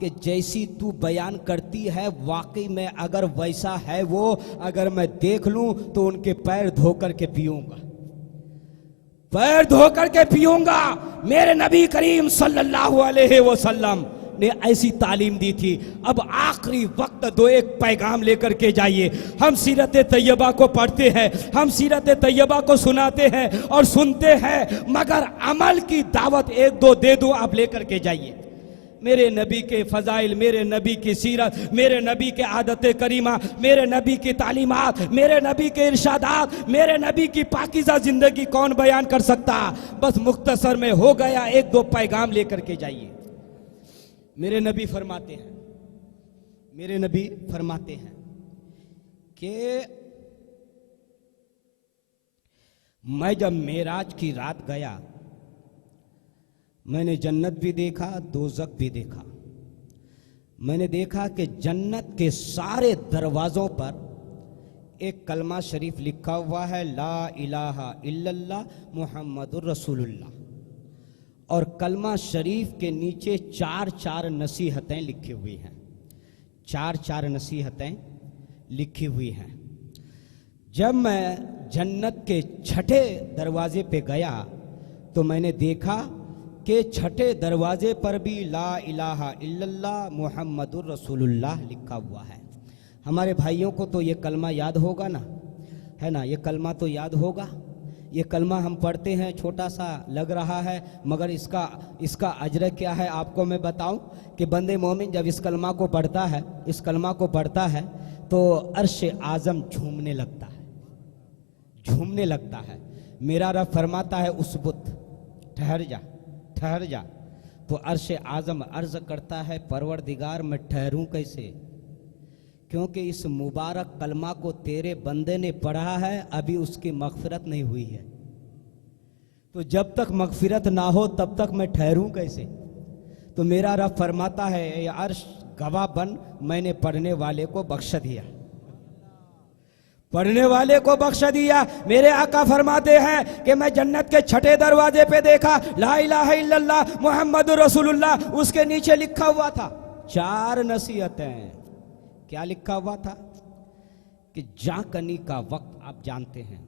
कि जैसी तू बयान करती है वाकई में अगर वैसा है वो, अगर मैं देख लूं तो उनके पैर धोकर के पीऊंगा, पैर धोकर के पीऊंगा। मेरे नबी करीम सल्लल्लाहु अलैहि वसल्लम ने ऐसी तालीम दी थी। अब आखिरी वक्त दो एक पैगाम लेकर के जाइए। हम सीरत तैयबा को पढ़ते हैं, हम सीरत तैयबा को सुनाते हैं और सुनते हैं, मगर अमल की दावत एक दो दे दो, आप लेकर के जाइए। मेरे नबी के फजाइल, मेरे नबी की सीरत, मेरे नबी के आदत करीमा, मेरे नबी की तालीमात, मेरे नबी के इरशादात, मेरे नबी की पाकीज़ा जिंदगी कौन बयान कर सकता। बस मुख्तसर में हो गया, एक दो पैगाम लेकर के जाइए। मेरे नबी फरमाते हैं, मेरे नबी फरमाते हैं कि मैं जब मेराज की रात गया, मैंने जन्नत भी देखा, दोज़ख भी देखा। मैंने देखा कि जन्नत के सारे दरवाज़ों पर एक कलमा शरीफ लिखा हुआ है, ला इलाहा इल्लल्लाह मुहम्मदुर रसूलुल्लाह, और कलमा शरीफ के नीचे चार चार नसीहतें लिखी हुई हैं, चार चार नसीहतें लिखी हुई हैं। जब मैं जन्नत के छठे दरवाजे पे गया तो मैंने देखा कि छठे दरवाजे पर भी ला इलाहा इल्लल्लाह मुहम्मदुर रसूलुल्लाह लिखा हुआ है। हमारे भाइयों को तो ये कलमा याद होगा ना, है ना, ये कलमा तो याद होगा। ये कलमा हम पढ़ते हैं, छोटा सा लग रहा है, मगर इसका अजर क्या है आपको मैं बताऊं कि बंदे मोमिन जब इस कलमा को पढ़ता है, इस कलमा को पढ़ता है तो अर्श आज़म झूमने लगता है, झूमने लगता है। मेरा रब फरमाता है उस बुत ठहर जा, ठहर जा, तो अर्श आज़म अर्ज करता है परवरदिगार मैं ठहरूं कैसे, क्योंकि इस मुबारक कलमा को तेरे बंदे ने पढ़ा है, अभी उसकी मगफिरत नहीं हुई है। तो जब तक मगफिरत ना हो तब तक मैं ठहरूं कैसे। तो मेरा रब फरमाता है ये अर्श गवाह बन, मैंने पढ़ने वाले को बख्श दिया, पढ़ने वाले को बख्श दिया। मेरे आका फरमाते हैं कि मैं जन्नत के छठे दरवाजे पे देखा ला इलाहा इल्लल्लाह मुहम्मदुर रसूलुल्लाह, उसके नीचे लिखा हुआ था चार नसीहतें। क्या लिखा हुआ था कि जाकनी का वक्त, आप जानते हैं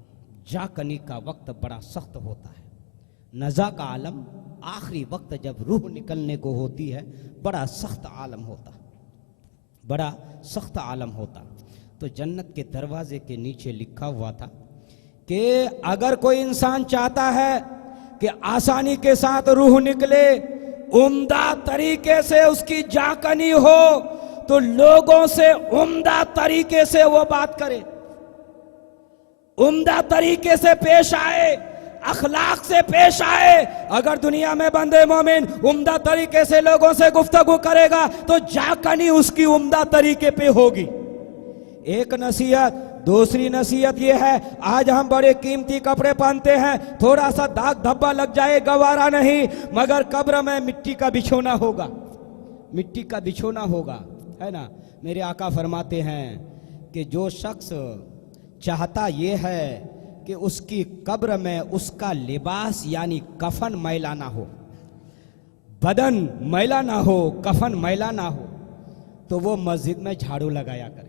जाकनी का वक्त बड़ा सख्त होता है। नज़ा का आलम, आखिरी वक्त जब रूह निकलने को होती है, बड़ा सख्त आलम होता, बड़ा सख्त आलम होता। तो जन्नत के दरवाजे के नीचे लिखा हुआ था कि अगर कोई इंसान चाहता है कि आसानी के साथ रूह निकले, उम्दा तरीके से उसकी जाकनी हो, तो लोगों से उम्दा तरीके से वो बात करे, उम्दा तरीके से पेश आए, अखलाक से पेश आए। अगर दुनिया में बंदे मोमिन उम्दा तरीके से लोगों से गुफ्तगू करेगा तो जाकनी उसकी उम्दा तरीके पे होगी। एक नसीहत। दूसरी नसीहत ये है, आज हम बड़े कीमती कपड़े पहनते हैं, थोड़ा सा दाग धब्बा लग जाए गवारा नहीं, मगर कब्र में मिट्टी का बिछोना होगा, मिट्टी का बिछोना होगा, है ना। मेरे आका फरमाते हैं कि जो शख्स चाहता ये है कि उसकी कब्र में उसका लिबास यानी कफन मैला ना हो, बदन मैला ना हो, कफन मैला ना हो, तो वो मस्जिद में झाड़ू लगाया करे,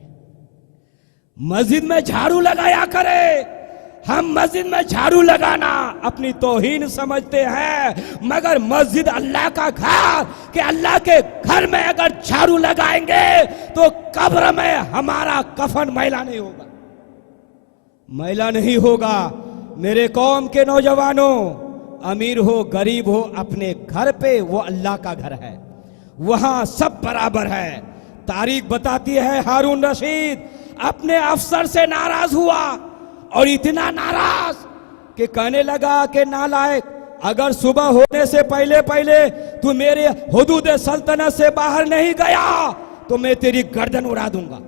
मस्जिद में झाड़ू लगाया करे। हम मस्जिद में झाड़ू लगाना अपनी तौहीन समझते हैं, मगर मस्जिद अल्लाह का घर, कि अल्लाह के घर में अगर झाड़ू लगाएंगे तो कब्र में हमारा कफन मैला नहीं होगा, मैला नहीं होगा। मेरे कौम के नौजवानों, अमीर हो गरीब हो, अपने घर पे वो अल्लाह का घर है, वहां सब बराबर है। तारीख बताती है हारून रशीद अपने अफसर से नाराज हुआ, और इतना नाराज कि कहने लगा कि नालायक, अगर सुबह होने से पहले पहले तू मेरे हुदूद सल्तनत से बाहर नहीं गया तो मैं तेरी गर्दन उड़ा दूंगा,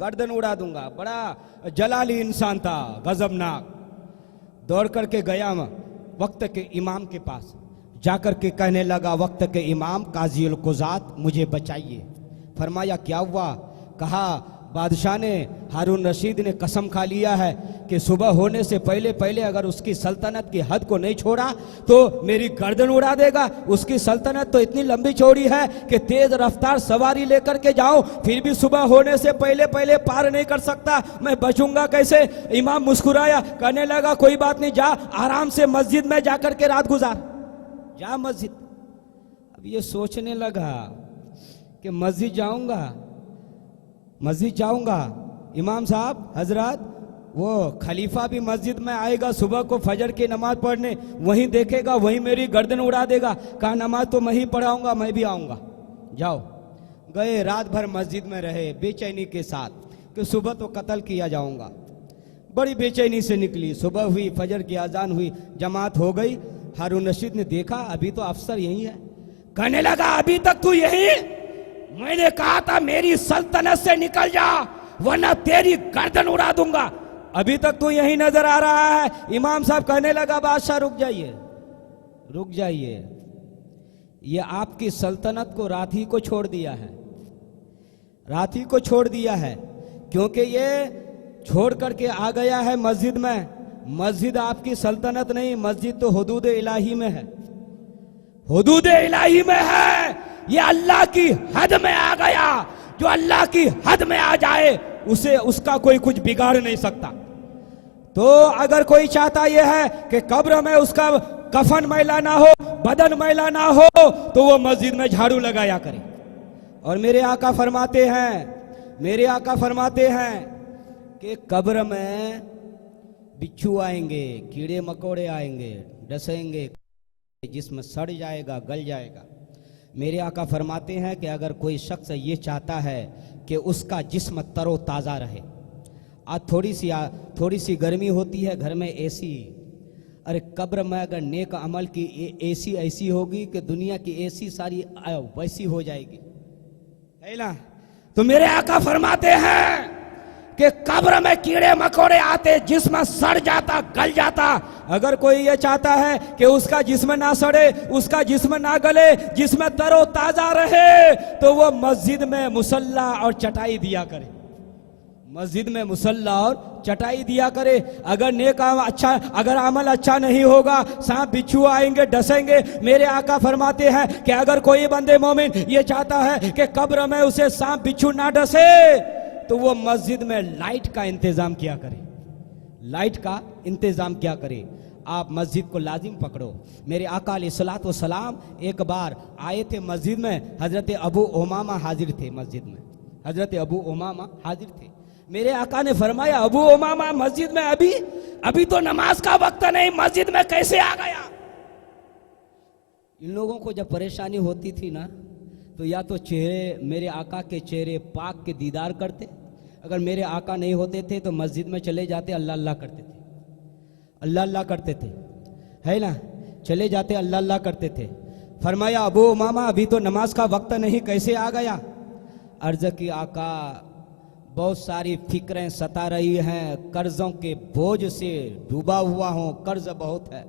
गर्दन उड़ा दूंगा। बड़ा जलाली इंसान था, गजबनाक। दौड़ करके गया वक्त के इमाम के पास, जाकर के कहने लगा वक्त के इमाम काजी उल कुज़ात मुझे बचाइए। फरमाया क्या हुआ? कहा बादशाह ने, हारून रशीद ने कसम खा लिया है कि सुबह होने से पहले पहले अगर उसकी सल्तनत की हद को नहीं छोड़ा तो मेरी गर्दन उड़ा देगा। उसकी सल्तनत तो इतनी लंबी चौड़ी है कि तेज रफ्तार सवारी लेकर के जाऊं फिर भी सुबह होने से पहले पहले पार नहीं कर सकता, मैं बचूंगा कैसे। इमाम मुस्कुराया, कहने लगा कोई बात नहीं, जा आराम से मस्जिद में जाकर के रात गुजार, जा मस्जिद। अब ये सोचने लगा कि मस्जिद जाऊंगा, इमाम साहब हजरत वो खलीफा भी मस्जिद में आएगा सुबह को फजर की नमाज पढ़ने, वहीं देखेगा, वहीं मेरी गर्दन उड़ा देगा। कहा नमाज तो मैं ही पढ़ाऊंगा, मैं भी आऊंगा। जाओ। गए, रात भर मस्जिद में रहे बेचैनी के साथ कि सुबह तो कत्ल किया जाऊंगा। बड़ी बेचैनी से निकली, सुबह हुई, फजर की अजान हुई, जमात हो गई। हारून रशीद ने देखा अभी तो अफसर यही है। कहने लगा अभी तक तू यही, मैंने कहा था मेरी सल्तनत से निकल जा वरना तेरी गर्दन उड़ा दूंगा, अभी तक तू यही नजर आ रहा है। इमाम साहब कहने लगा बादशाह रुक जाइए, ये आपकी सल्तनत को रात ही को छोड़ दिया है, क्योंकि ये छोड़ करके आ गया है मस्जिद में। मस्जिद आपकी सल्तनत नहीं, मस्जिद तो हुदूद इलाही में है, हुदूद इलाही में है। ये अल्लाह की हद में आ गया, जो अल्लाह की हद में आ जाए उसे उसका कोई कुछ बिगाड़ नहीं सकता। तो अगर कोई चाहता यह है कि कब्र में उसका कफन मैला ना हो, बदन मैला ना हो, तो वो मस्जिद में झाड़ू लगाया करे। और मेरे आका फरमाते हैं कि कब्र में बिच्छू आएंगे, कीड़े मकोड़े आएंगे, डसेंगे, जिसमें सड़ जाएगा, गल जाएगा। मेरे आका फरमाते हैं कि अगर कोई शख्स ये चाहता है कि उसका जिस्म तरो ताज़ा रहे, आज थोड़ी सी गर्मी होती है, घर में एसी, अरे कब्र में अगर नेक अमल की एसी ऐसी होगी कि दुनिया की एसी सारी वैसी हो जाएगी, है ना। तो मेरे आका फरमाते हैं कि कब्र में कीड़े मकोड़े आते, जिस्म सड़ जाता, गल जाता। अगर कोई ये चाहता है कि उसका जिस्म ना सड़े, उसका जिस्म ना गले, जिस्म तरो ताजा रहे, तो वो मस्जिद में मुसल्ला और चटाई दिया करे, मस्जिद में मुसल्ला और चटाई दिया करे। अगर नेक अच्छा, अगर अमल अच्छा नहीं होगा, सांप बिच्छू आएंगे, डसेंगे। मेरे आका फरमाते हैं कि अगर कोई बंदे मोमिन ये चाहता है कि कब्र में उसे सांप बिच्छू ना डसे, तो वो मस्जिद में लाइट का इंतजाम किया करे, आप मस्जिद को लाजिम पकड़ो। मेरे आका अलैहिस्सलातु वस्सलाम एक बार आए थे मस्जिद में, हजरत अबू उमामा हाजिर थे मस्जिद में, हजरत अबू उमामा हाजिर थे। मेरे आका ने फरमाया अबू उमामा मस्जिद में अभी तो नमाज का वक्त नहीं, मस्जिद में कैसे आ गया। इन लोगों को जब परेशानी होती थी ना, तो या तो मेरे आका के चेहरे पाक के दीदार करते, अगर मेरे आका नहीं होते थे तो मस्जिद में चले जाते, अल्लाह अल्लाह करते थे, है ना, चले जाते अल्लाह अल्लाह करते थे। फरमाया अबू उमामा अभी तो नमाज का वक्त नहीं, कैसे आ गया। अर्ज की आका बहुत सारी फिक्रें सता रही हैं, कर्जों के बोझ से डूबा हुआ हूँ, कर्ज बहुत है।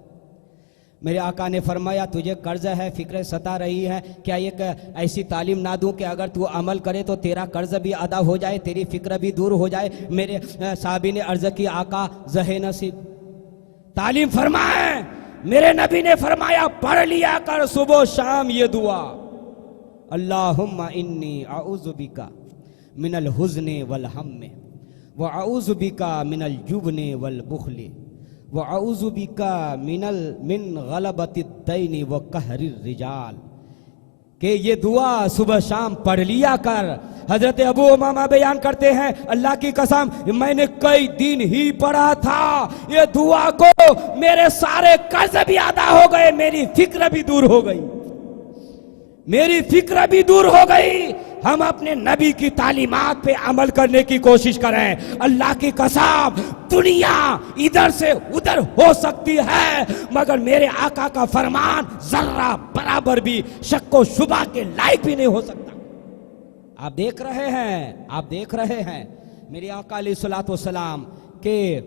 मेरे आका ने फरमाया तुझे कर्ज है, फिक्रें सता रही है, क्या एक ऐसी तालीम ना दूं कि अगर तू अमल करे तो तेरा कर्ज भी अदा हो जाए, तेरी फिक्र भी दूर हो जाए। मेरे साहबी ने अर्ज की आका ज़हे नसीब तालीम फरमाए। मेरे नबी ने फरमाया पढ़ लिया कर सुबह शाम ये दुआ, अल्लाहुम्मा इन्नी अऊज़ु बिका मिनल हुज़्नि वल हम्मे व अऊज़ु बिका मिनल जुब्नि वल बुख़्लि व अऊज़ु बिका मिन गलबति दैनि व कहरिर रिजाल, कि ये दुआ सुबह शाम पढ़ लिया कर। हजरत अबू उमामा बयान करते हैं अल्लाह की कसम मैंने कई दिन ही पढ़ा था ये दुआ को, मेरे सारे कर्ज भी अदा हो गए, मेरी फिक्र भी दूर हो गई। हम अपने नबी की तालीमात पे अमल करने की कोशिश करें। अल्लाह की कसम दुनिया इधर से उधर हो सकती है, मगर मेरे आका का फरमान जर्रा बराबर भी शक व शुबा के लायक भी नहीं हो सकता। आप देख रहे हैं मेरे आका अलैहिस्सलातु वस्सलाम के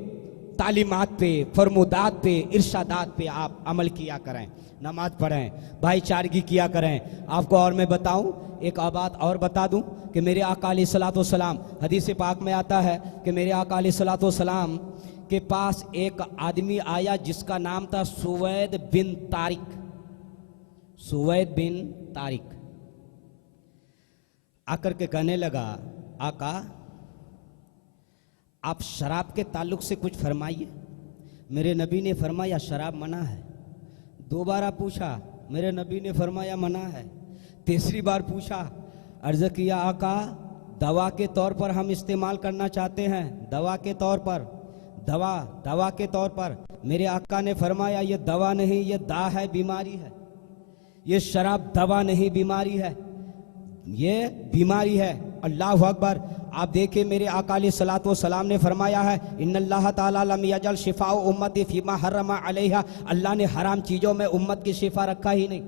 तालीमात पे, फरमुदात पे, इरशादात पे आप अमल किया करें, नमाज पढ़ें, भाईचारगी किया करें। आपको और मैं बताऊं, एक बात और बता दूं कि मेरे आका अलैहिस्सलातु वस्सलाम, हदीस पाक में आता है कि मेरे आका अलैहिस्सलातु वस्सलाम के पास एक आदमी आया जिसका नाम था सुवैद बिन तारिक। सुवैद बिन तारिक आकर के कहने लगा, आका आप शराब के ताल्लुक से कुछ फरमाइए। मेरे नबी ने फरमाया शराब मना है। दोबारा पूछा, मेरे नबी ने फरमाया मना है। तीसरी बार पूछा, अर्ज किया आका दवा के तौर पर हम इस्तेमाल करना चाहते हैं, दवा के तौर पर, दवा के तौर पर। मेरे आका ने फरमाया ये दवा नहीं, ये दा है, बीमारी है। ये शराब दवा नहीं, बीमारी है, ये बीमारी है। अल्लाहु अकबर। आप देखिए मेरे आका अलैहिस्सलातु वस्सलाम ने फरमाया है, इन्नल्लाह ताला लम यजल शिफाउ उम्मती फीमा हर्रमा अलैहा, अल्लाह ने हराम चीज़ों में उम्मत की शिफा रखा ही नहीं।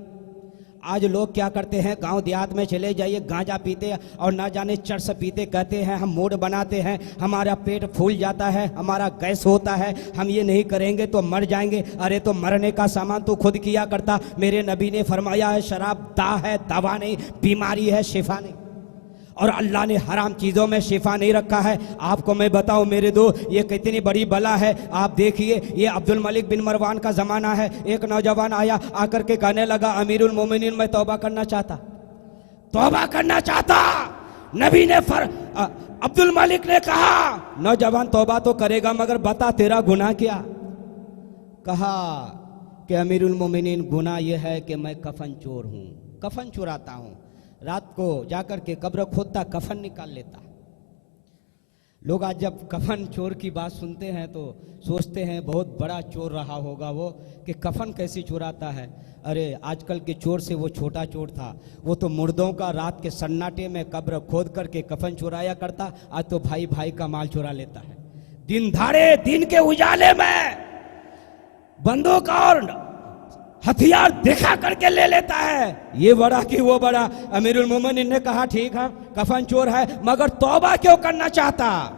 आज लोग क्या करते हैं, गांव देहात में चले जाइए, गांजा पीते और ना जाने चरस पीते, कहते हैं हम मूड बनाते हैं, हमारा पेट फूल जाता है, हमारा गैस होता है, हम ये नहीं करेंगे तो मर जाएंगे। अरे तो मरने का सामान तो खुद किया करता। मेरे नबी ने फरमाया है शराब दा है, दवा नहीं, बीमारी है, शिफा नहीं। और अल्लाह ने हराम चीज़ों में शिफा नहीं रखा है। आपको मैं बताऊं मेरे दो, ये कितनी बड़ी बला है। आप देखिए ये अब्दुल मलिक बिन मरवान का ज़माना है। एक नौजवान आया, आकर के कहने लगा अमीरुल मोमिनीन मैं तौबा करना चाहता। नबी ने अब्दुल मलिक ने कहा नौजवान तौबा तो करेगा मगर बता तेरा गुनाह क्या। कहा कि अमीरुल मोमिनीन गुनाह यह है कि मैं कफन चोर हूँ, कफन चुराता हूँ, रात को जाकर के कब्र खोदता, कफन निकाल लेता। लोग आज जब कफन चोर की बात सुनते हैं तो सोचते हैं बहुत बड़ा चोर रहा होगा वो, कि कफन कैसे चुराता है। अरे आजकल के चोर से वो छोटा चोर था, वो तो मुर्दों का रात के सन्नाटे में कब्र खोद करके कफन चुराया करता। आज तो भाई भाई का माल चुरा लेता है, दिन धाड़े, दिन के उजाले में बंदूक और हथियार दिखा करके ले लेता है। ये बड़ा कि वो बड़ा। अमीरुल मोमिनीन ने कहा ठीक है कफन चोर है मगर तौबा क्यों करना चाहता।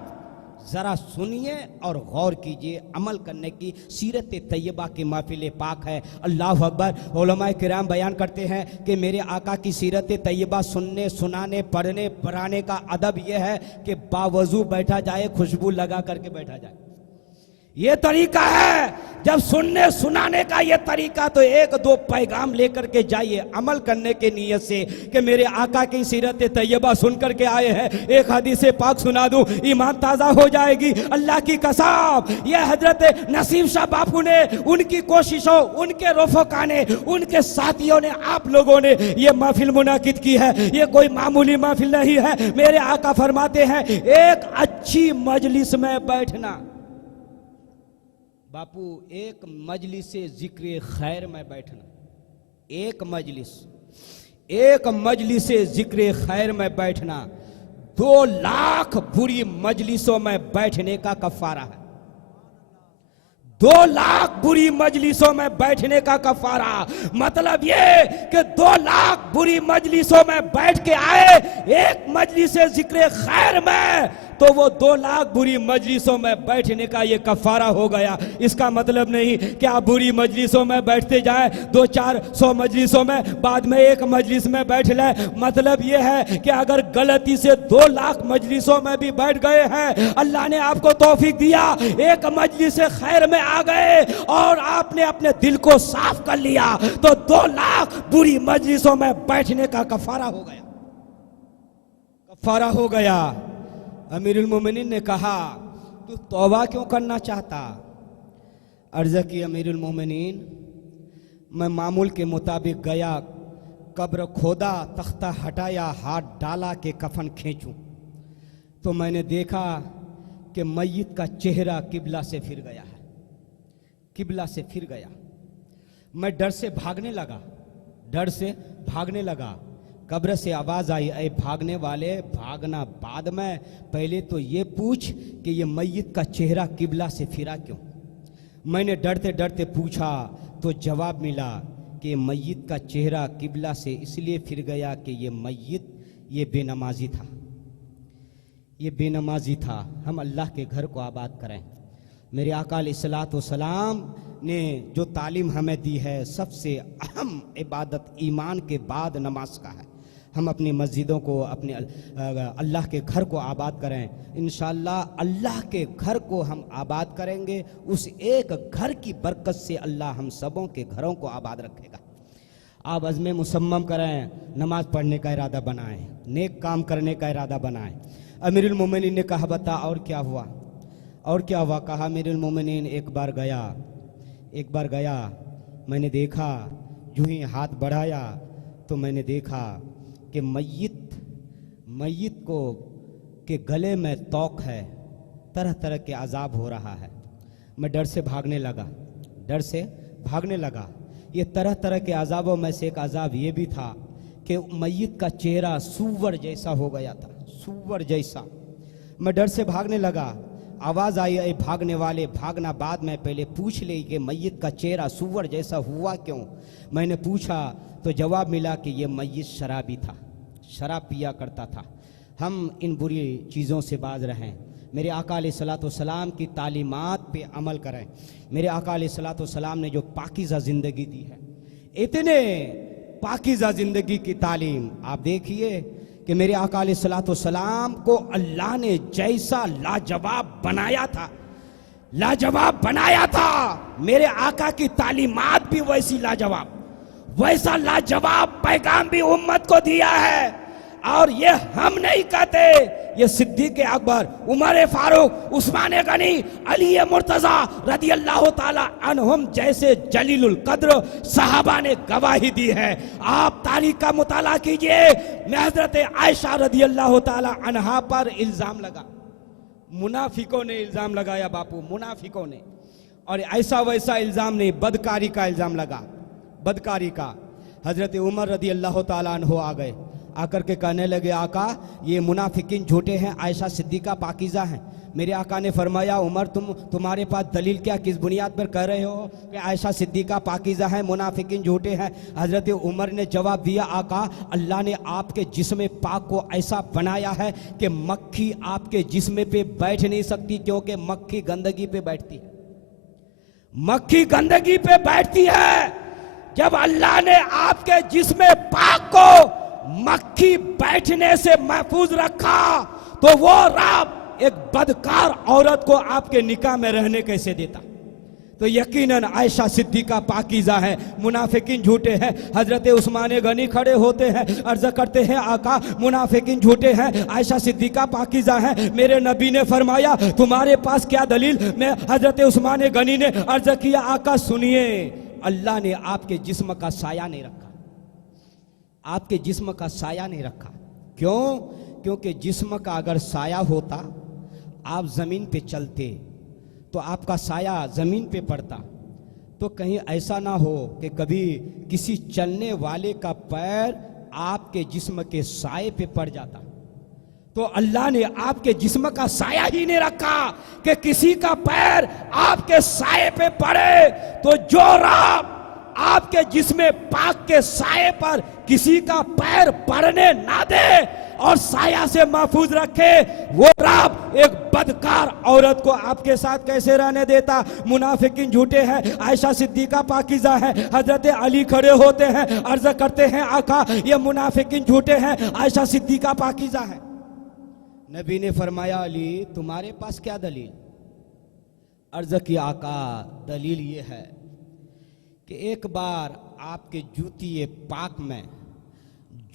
जरा सुनिए और गौर कीजिए, अमल करने की सीरत तैयबा की महफिल पाक है। अल्लाह अकबर। उलमाए किराम बयान करते हैं कि मेरे आका की सीरत तैयबा सुनने, सुनाने, पढ़ने, पढ़ाने का अदब यह है कि बावजू बैठा जाए, खुशबू लगा करके बैठा जाए। ये तरीका है। जब सुनने सुनाने का ये तरीका, तो एक दो पैगाम लेकर के जाइए अमल करने के नियत से कि मेरे आका की सीरत तैयबा सुन करके आए हैं, एक हदीस पाक सुना दूं, ईमान ताज़ा हो जाएगी। अल्लाह की कसम, ये हजरत नसीम शाह बापू ने, उनकी कोशिशों, उनके रफ़क़ा ने, उनके साथियों ने, आप लोगों ने ये महफिल मुनाकिद की है। ये कोई मामूली महफिल नहीं है। मेरे आका फरमाते हैं एक अच्छी मजलिस में बैठना, बापू एक मजलिस से जिक्र खैर में बैठना, एक मजलिस से जिक्र खैर में बैठना 2 लाख बुरी मजलिसों में बैठने का कफारा है। 2 लाख बुरी मजलिसों में बैठने का कफारा। मतलब ये कि 2 लाख बुरी मजलिसों में बैठ के आए एक मजलिस से जिक्र खैर में, तो वो 2 लाख बुरी मजलिसों में बैठने का ये कफारा हो गया। इसका मतलब नहीं कि आप बुरी मजलिसों में बैठते जाएं, 200-400 मजलिसों में, बाद में एक मजलिस में बैठ लें। मतलब ये है कि अगर गलती से 2 लाख मजलिसों में भी बैठ गए हैं, अल्लाह ने आपको तौफीक दिया, एक मजलिस खैर में आ गए और आपने अपने दिल को साफ कर लिया, तो 2 लाख बुरी मजलिसों में बैठने का कफारा हो गया। अमीरुल मोमिनीन ने कहा तू तौबा क्यों करना चाहता। अर्ज़ की अमीरुल मोमिनीन, मैं मामूल के मुताबिक गया, कब्र खोदा, तख्ता हटाया, हाथ डाला कि कफन खींचूं, तो मैंने देखा कि मय्यत का चेहरा किबला से फिर गया है, किबला से फिर गया। मैं डर से भागने लगा। कब्र से आवाज़ आई, ऐ भागने वाले, भागना बाद में, पहले तो ये पूछ कि ये मय्यत का चेहरा किबला से फिरा क्यों। मैंने डरते डरते पूछा तो जवाब मिला कि मय्यत का चेहरा किबला से इसलिए फिर गया कि ये मय्यत ये बेनमाजी था। हम अल्लाह के घर को आबाद करें, मेरे आका अलैहिस्सलातु वस्सलाम ने जो तालीम हमें दी है, सबसे अहम इबादत ईमान के बाद नमाज का है। हम अपनी मस्जिदों को, अपने अल्लाह के घर को आबाद करें। इंशाअल्लाह अल्लाह के घर को हम आबाद करेंगे, उस एक घर की बरकत से अल्लाह हम सबों के घरों को आबाद रखेगा। आप अज़्म मुसम्मम करें, नमाज पढ़ने का इरादा बनाएं, नेक काम करने का इरादा बनाएं। अमीरुल मोमिनीन ने कहा बता और क्या हुआ, और क्या हुआ? कहा अमीरुल मोमिनीन एक बार गया, मैंने देखा, जो ही हाथ बढ़ाया तो मैंने देखा कि मय्यत को के गले में तौक है, तरह तरह के अजाब हो रहा है। मैं डर से भागने लगा। ये तरह तरह के अजाबों में से एक अजाब ये भी था कि मय्यत का चेहरा सूअर जैसा हो गया था, सूअर जैसा। मैं डर से भागने लगा, आवाज़ आई, अरे भागने वाले भागना, बाद में पहले पूछ ले कि मय्यत का चेहरा सूअर जैसा हुआ क्यों। मैंने पूछा तो जवाब मिला कि ये मय्यत शराबी था, शराब पिया करता था। हम इन बुरी चीज़ों से बाज रहें, मेरे आका अलैहिस्सलातु वस्सलाम की तालीमात पे अमल करें। मेरे आका अलैहिस्सलातु वस्सलाम ने जो पाकीज़ा ज़िंदगी दी है, इतने पाकीज़ा ज़िंदगी की तालीम आप देखिए कि मेरे आका अलैहिस्सलातु वस्सलाम को अल्लाह ने जैसा लाजवाब बनाया था, मेरे आका की तालीमात भी वैसी लाजवाब, वैसा लाजवाब पैगाम भी उम्मत को दिया है। और ये हम नहीं कहते, ये सिद्दीक़ अकबर, उमर फारूक, उस्मान गनी, अली मुर्तज़ा रदी अल्लाह ताला अन्हुम जैसे जलीलुल कद्र सहाबा ने गवाही दी है। आप तारीख का मुताला कीजिए, हज़रत आयशा रदी अल्लाह ताला अन्हा पर इल्ज़ाम लगा, मुनाफिकों ने इल्ज़ाम लगाया, बापू मुनाफिकों ने, और ऐसा वैसा इल्ज़ाम नहीं, बदकारी का इल्ज़ाम लगा, बदकारी का। हज़रत उमर रदी अल्लाह ताला अन्हु आ गए, आकर के कहने लगे, आका ये मुनाफिकीन झूठे हैं, आयशा सिद्दीक़ा पाकीज़ा हैं। मेरे आका ने फरमाया, उमर तुम्हारे पास दलील क्या, किस बुनियाद पर कह रहे हो कि आयशा सिद्दीक़ा पाकीज़ा है, मुनाफिकीन झूठे हैं? हज़रत उमर ने जवाब दिया, आका अल्लाह ने आपके जिस्म पाक को ऐसा बनाया है कि मक्खी आपके जिस्म पे बैठ नहीं सकती, क्योंकि मक्खी गंदगी पे बैठती है, मक्खी गंदगी पे बैठती है। जब अल्लाह ने आपके जिस्म पाक को मक्खी बैठने से महफूज रखा, तो वो रब एक बदकार औरत को आपके निकाह में रहने कैसे देता? तो यकीनन आयशा सिद्दीक़ा पाकीज़ा है, मुनाफिकीन झूठे हैं। हजरत उस्मान गनी खड़े होते हैं, अर्ज करते हैं, आका मुनाफिकीन झूठे हैं, आयशा सिद्दीक़ा पाकीज़ा है। मेरे नबी ने फरमाया, तुम्हारे पास क्या दलील? मैं हजरत उस्मान गनी ने अर्ज किया, आका सुनिए, अल्लाह ने आपके जिस्म का साया नहीं रखा, आपके जिस्म का साया नहीं रखा। क्यों? क्योंकि जिस्म का अगर साया होता, आप ज़मीन पे चलते तो आपका साया ज़मीन पे पड़ता, तो कहीं ऐसा ना हो कि कभी किसी चलने वाले का पैर आपके जिस्म के साये पे पड़ जाता। तो अल्लाह ने आपके जिस्म का साया ही नहीं रखा कि किसी का पैर आपके साये पे पड़े। तो जो रब आपके जिस्म पाक के साये पर किसी का पैर पड़ने ना दे और साया से महफूज रखे, वो रब एक बदकार औरत को आपके साथ कैसे रहने देता? मुनाफिकीन झूठे हैं, आयशा सिद्दीक़ा पाकीज़ा है। हजरत अली खड़े होते हैं, अर्ज करते हैं, आका ये मुनाफिकीन झूठे हैं, आयशा सिद्दीक़ा पाकीज़ा है। नबी ने फरमाया, अली तुम्हारे पास क्या दलील? अर्ज किया, आका दलील ये है कि एक बार आपके जूती पाक में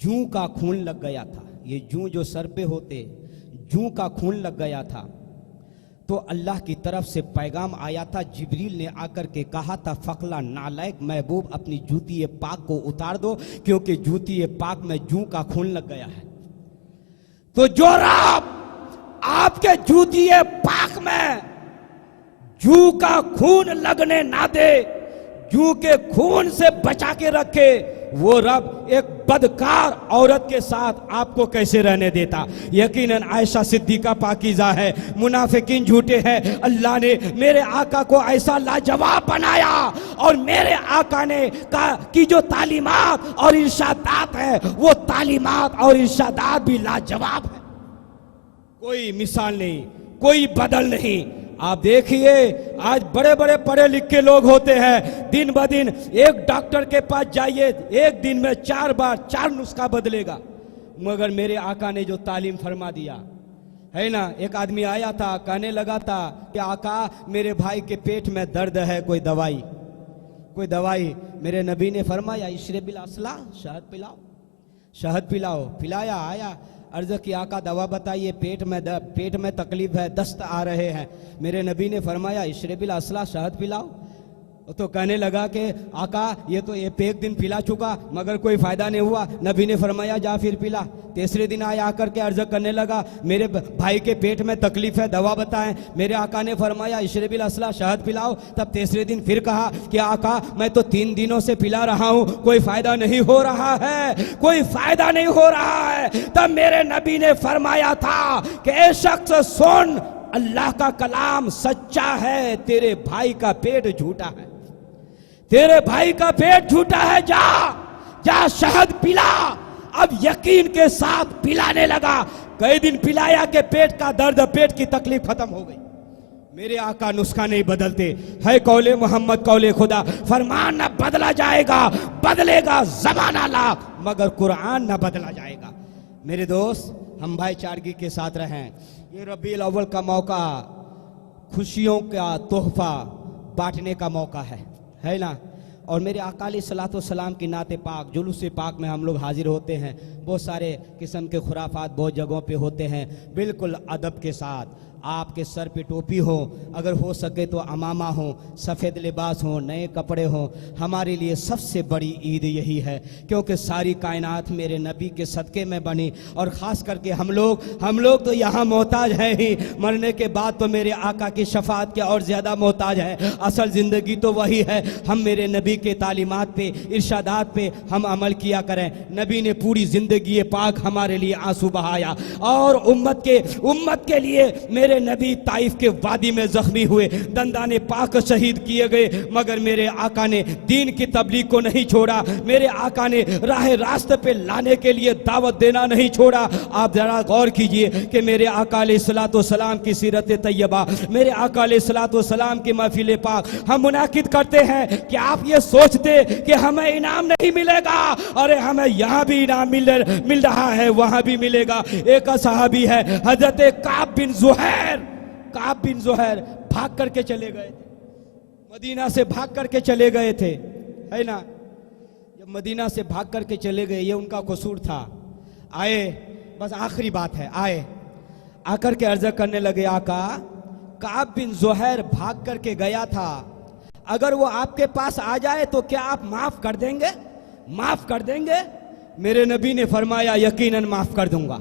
जूं का खून लग गया था। ये जूं जो सर पे होते, जूं का खून लग गया था। तो अल्लाह की तरफ से पैगाम आया था, जिब्रील ने आकर के कहा था, फ़क़ला नालायक महबूब अपनी जूती पाक को उतार दो, क्योंकि जूती पाक में जूं का खून लग गया है। तो जो रब आपके जूती पाक में जूं का खून लगने ना दे, जूं के खून से बचा के रखे, वो रब एक बदकार औरत के साथ आपको कैसे रहने देता? यकीनन आयशा सिद्दीक़ा पाकीज़ा है, मुनाफिकीन झूठे हैं। अल्लाह ने मेरे आका को ऐसा लाजवाब बनाया, और मेरे आका ने की जो तालीमात और इरशादात है, वो तालीमात और इरशादात भी लाजवाब है, कोई मिसाल नहीं, कोई बदल नहीं। आप देखिए आज बड़े बड़े पढ़े लिखे लोग होते हैं, दिन ब दिन एक डॉक्टर के पास जाइए, एक दिन में 4 बार 4 नुस्खा बदलेगा। मगर मेरे आका ने जो तालीम फरमा दिया है ना, एक आदमी आया था, कहने लगा था कि आका मेरे भाई के पेट में दर्द है, कोई दवाई कोई दवाई। मेरे नबी ने फरमाया इशरबिल असला, शहद पिलाओ, शहद पिलाओ। पिलाया, आया, अर्ज की आका दवा बताइए, पेट में तकलीफ है, दस्त आ रहे हैं। मेरे नबी ने फरमाया इशरबिल असला, शहद पिलाओ। तो कहने लगा कि आका ये तो एक दिन पिला चुका मगर कोई फायदा नहीं हुआ। नबी ने फरमाया जा फिर पिला। तीसरे दिन आया, आकर के अर्ज करने लगा मेरे भाई के पेट में तकलीफ है, दवा बताएं। मेरे आका ने फरमाया इशरबिल असला, शहद पिलाओ। तब तीसरे दिन फिर कहा कि आका मैं तो 3 दिनों से पिला रहा हूं, कोई फायदा नहीं हो रहा है, कोई फायदा नहीं हो रहा है। तब मेरे नबी ने फरमाया था कि ए शख्स सुन, अल्लाह का कलाम सच्चा है, तेरे भाई का पेट झूठा है, तेरे भाई का पेट झूठा है, जा जा शहद पिला। अब यकीन के साथ पिलाने लगा। कई दिन पिलाया कि पेट का दर्द, पेट की तकलीफ खत्म हो गई। मेरे आका नुस्खा नहीं बदलते, है कौले मोहम्मद कौले खुदा। फरमान न बदला जाएगा, बदलेगा जमाना लाख, मगर कुरान न बदला जाएगा। मेरे दोस्त, हम भाईचारगी के साथ रहें। ये रबीउल अव्वल का मौका खुशियों का तोहफा बांटने का मौका है ना। और मेरे अकाली सलातो सलाम की नाते पाक जुलूस पाक में हम लोग हाजिर होते हैं। बहुत सारे किस्म के खुराफात बहुत जगहों पे होते हैं। बिल्कुल अदब के साथ, आपके सर पे टोपी हो, अगर हो सके तो अमामा हो, सफ़ेद लिबास हो, नए कपड़े हो। हमारे लिए सबसे बड़ी ईद यही है, क्योंकि सारी कायनात मेरे नबी के सदक़े में बनी। और ख़ास करके हम लोग तो यहाँ मोहताज हैं ही, मरने के बाद तो मेरे आका की शफाअत के और ज़्यादा मोहताज हैं। असल ज़िंदगी तो वही है। हम मेरे नबी के तालीमात पे, इरशादात पे हम अमल किया करें। नबी ने पूरी ज़िंदगी पाक हमारे लिए आंसू बहाया, और उम्मत के लिए मेरे नबी ताइफ के वादी में जख्मी हुए, दंदाने पाक शहीद किए गए, मगर मेरे आका ने दीन की तबलीग को नहीं छोड़ा। मेरे आका ने राह रास्ते पे लाने के लिए दावत देना नहीं छोड़ा। आप जरा गौर कीजिए कि मेरे आका अलैहिस्सलातु वस्सलाम की सीरत तैयबा, मेरे आका अलैहिस्सलातु वस्सलाम की महफिल पाक हम मुनाकिद करते हैं कि आप ये सोचते कि हमें इनाम नहीं मिलेगा, अरे हमें यहाँ भी इनाम मिल रहा है, वहाँ भी मिलेगा। एक सहाबी है हजरत काब बिन ज़ुहैर भाग करके चले गए थे, मदीना से भाग करके चले गए थे, है ना। जब मदीना से भाग करके चले गए, ये उनका कसूर था। आए, बस आखिरी बात है, आए आकर के अर्ज करने लगे, आका काब बिन ज़ुहैर भाग करके गया था, अगर वो आपके पास आ जाए तो क्या आप माफ कर देंगे? माफ कर देंगे? मेरे नबी ने फरमाया यकीनन माफ कर दूंगा।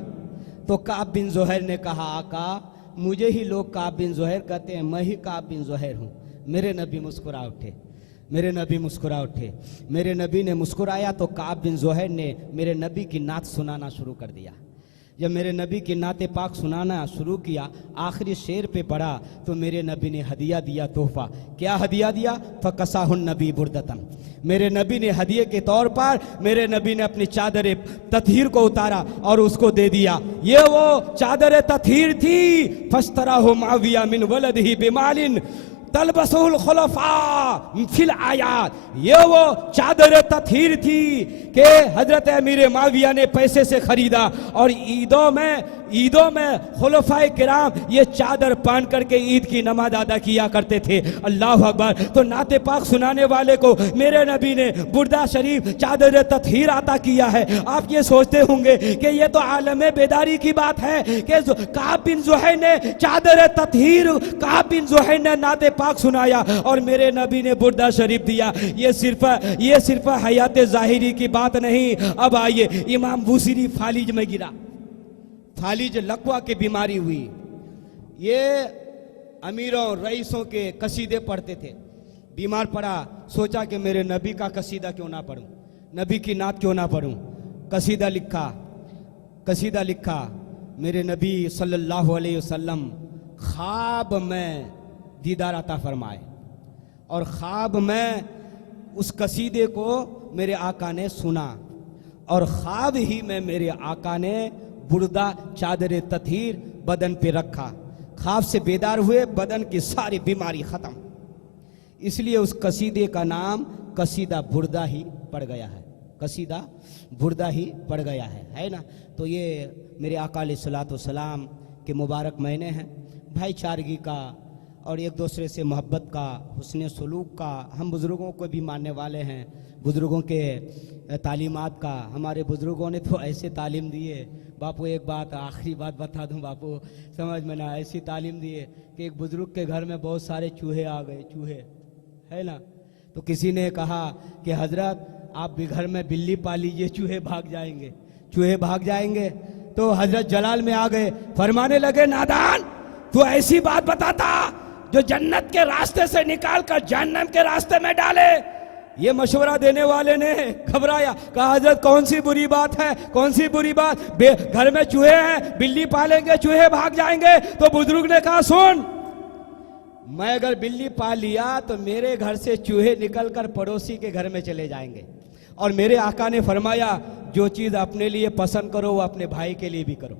तो काब बिन ज़ुहैर ने कहा, आका मुझे ही लोग काब बिन ज़ुहैर कहते हैं, मैं ही काब बिन ज़ुहैर हूँ। मेरे नबी मुस्कुरा उठे, मेरे नबी मुस्कुरा उठे। मेरे नबी ने मुस्कुराया तो काब बिन ज़ुहैर ने मेरे नबी की नात सुनाना शुरू कर दिया। जब मेरे नबी की नाते पाक सुनाना शुरू किया, आखिरी शेर पे पढ़ा तो मेरे नबी ने हदिया दिया, तोहफा। क्या हदिया दिया? फ़कसाहुन नबी बुर्दतन। मेरे नबी ने हदिये के तौर पर मेरे नबी ने अपनी चादर ततहीर को उतारा और उसको दे दिया। ये वो चादर ततहीर थी, फस्तराहु मुआविया मिन वलदिही बिमालिन तलबसुल खुलफा फिल आयात। ये वो चादर ततहीर थी कि हजरत अमीर मुआविया ने पैसे से खरीदा, और ईदों में खुलफाए किराम ये चादर पहन करके ईद की नमाज अदा किया करते थे। अल्लाह अकबर। तो नाते पाक सुनाने वाले को मेरे नबी ने बुर्दा शरीफ चादर ततहीर अता किया है। आप ये सोचते होंगे कि ये तो आलम बेदारी की बात है कि काब बिन ज़ुहैर ने चादर ततहीर, काब बिन ज़ुहैर ने नाते पाक सुनाया और मेरे नबी ने बुर्दा शरीफ दिया। ये सिर्फ हयात ज़ाहिरी की बात नहीं। अब आइए, इमाम बूसीरी फालिज में गिरा, फालिज लकवा की बीमारी हुई। ये अमीरों रईसों के कसीदे पढ़ते थे, बीमार पड़ा, सोचा कि मेरे नबी का कसीदा क्यों ना पढ़ूं, नबी की नात क्यों ना पढ़ूं। कसीदा लिखा। मेरे नबी सल्लल्लाहु अलैहि वसल्लम ख्वाब में दीदार अता फरमाए, और ख्वाब में उस कसीदे को मेरे आका ने सुना, और ख्वाब ही में मेरे आका ने बुर्दा चादर ततहीर बदन पे रखा। ख्वाब से बेदार हुए, बदन की सारी बीमारी खत्म। इसलिए उस कसीदे का नाम कसीदा बुर्दा ही पड़ गया है, कसीदा बुर्दा ही पड़ गया है ना। तो ये मेरे आका अलैहिस्सलातु वस्सलाम के मुबारक महीने हैं, भाईचारगी का और एक दूसरे से मोहब्बत का, हुस्न सलूक का। हम बुज़ुर्गों को भी मानने वाले हैं, बुज़ुर्गों के तालीमात का। हमारे बुज़ुर्गों ने तो ऐसे तालीम दिए बापू, एक बात आखिरी बात बता दूं बापू, समझ में ना, ऐसी तालीम दिए कि एक बुज़ुर्ग के घर में बहुत सारे चूहे आ गए, चूहे है ना। तो किसी ने कहा कि हजरत आप भी घर में बिल्ली पाल लीजिए, चूहे भाग जाएंगे, चूहे भाग जाएंगे। तो हजरत जलाल में आ गए, फरमाने लगे नादान, तू ऐसी बात बताता जो जन्नत के रास्ते से निकाल कर जहन्नम के रास्ते में डाले। ये मशवरा देने वाले ने घबराया, कहा हजरत कौन सी बुरी बात है, कौन सी बुरी बात, घर में चूहे हैं, बिल्ली पालेंगे, चूहे भाग जाएंगे। तो बुजुर्ग ने कहा सुन, मैं अगर बिल्ली पाल लिया तो मेरे घर से चूहे निकलकर पड़ोसी के घर में चले जाएंगे। और मेरे आका ने फरमाया जो चीज़ अपने लिए पसंद करो वो अपने भाई के लिए भी करो,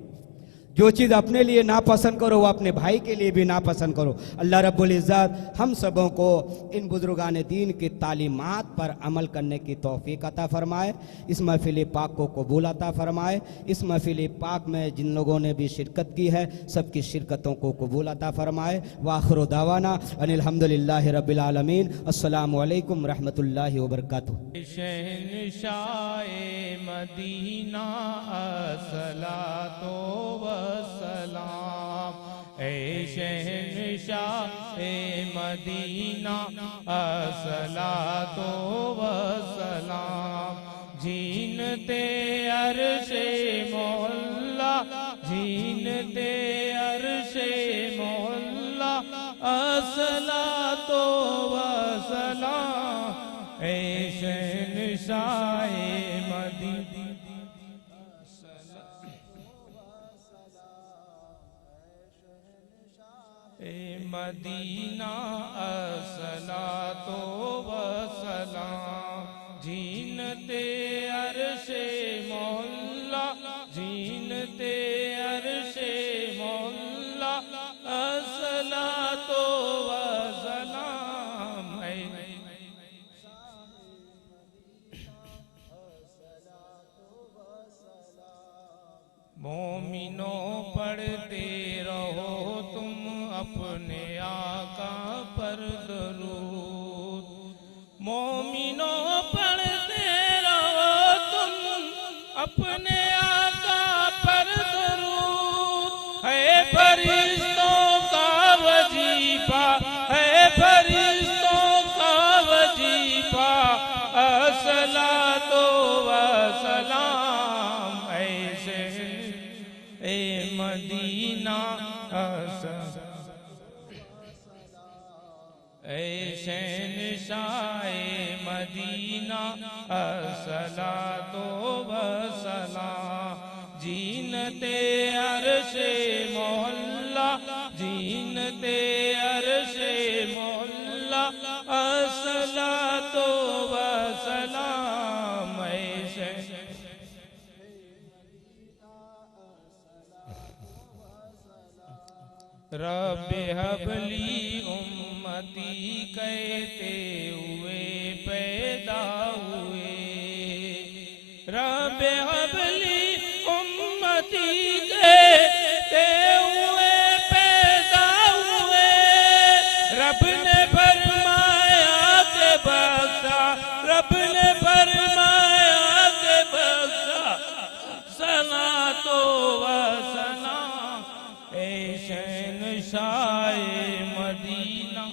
जो चीज़ अपने लिए नापसंद करो वो अपने भाई के लिए भी नापसंद करो। अल्लाह रब्बुल इज़्ज़त हम सबों को इन बुजुर्गान दीन की तालीमात पर अमल करने की तौफीक अता फरमाए, इस महफिल पाक को कबूल अता फरमाए। इस महफिल पाक में जिन लोगों ने भी शिरकत की है सबकी शिरकतों को कबूल अता फरमाए। वाखिरु दावाना अनिल हम्दुलिल्लाहि रब्बिल आलमीन। अस्सलामु अलैकुम रहमतुल्लाहि व बरकातुहू। शहंशाए मदीना अस्सलातो वस्सलाम, ए शहंशाए मदीना अस्सलातो वस्सलाम। जीनते अर्शे मोहल्ला, जीनते अर्शे मोहल्ला अस्सलातो वस्सलाम, ए शहंशाए मदीना मदीना अस्सलातो वस्सलाम। जीनते अर्शे मोहल्ला, जीनते अर्शे मोहल्ला अस्सलातो वस्सलाम। मोमिनो पढ़ते रहो तुम अपने आका पर दरूद, मोमिनो पढ़ते रहो तुम अपने आका पर दरूद। है फरिश्तों का वजीफा, है फरिश्तों का वजीफा अस्सलातो वस्सलाम। ए मदीना ए शहंशाए मदीना अस्सलातो वस्सलाम। जीनते अर्शे मोहल्ला, जीनते अर्शे मोहल्ला अस्सलातो वस्सलाम। रब्बे हबली उम्मती कहते हुए पैदा हुए, रब्बे हबली उम्मती कहते हुए पैदा हुए। रब ने फरमाया के बख्शा, रब ने फरमाया के बख्शा सलातो वस्सलाम। ए शहंशाए मदीना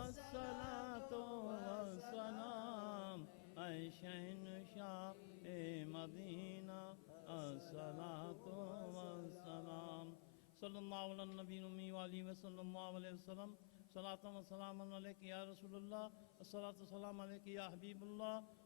अस्सलातो वस्सलाम, ऐ शहंशाए मदीना अस्सलातो वस्सलाम। सल्लल्लाहु अलैहि नबी उम्मी व आलिहि व सल्लल्लाहु अलैहि वसल्लम। सलातु व सलाम अलैका या रसूलल्लाह, अस्सलातु व सलाम अलैका या हबीबल्लाह,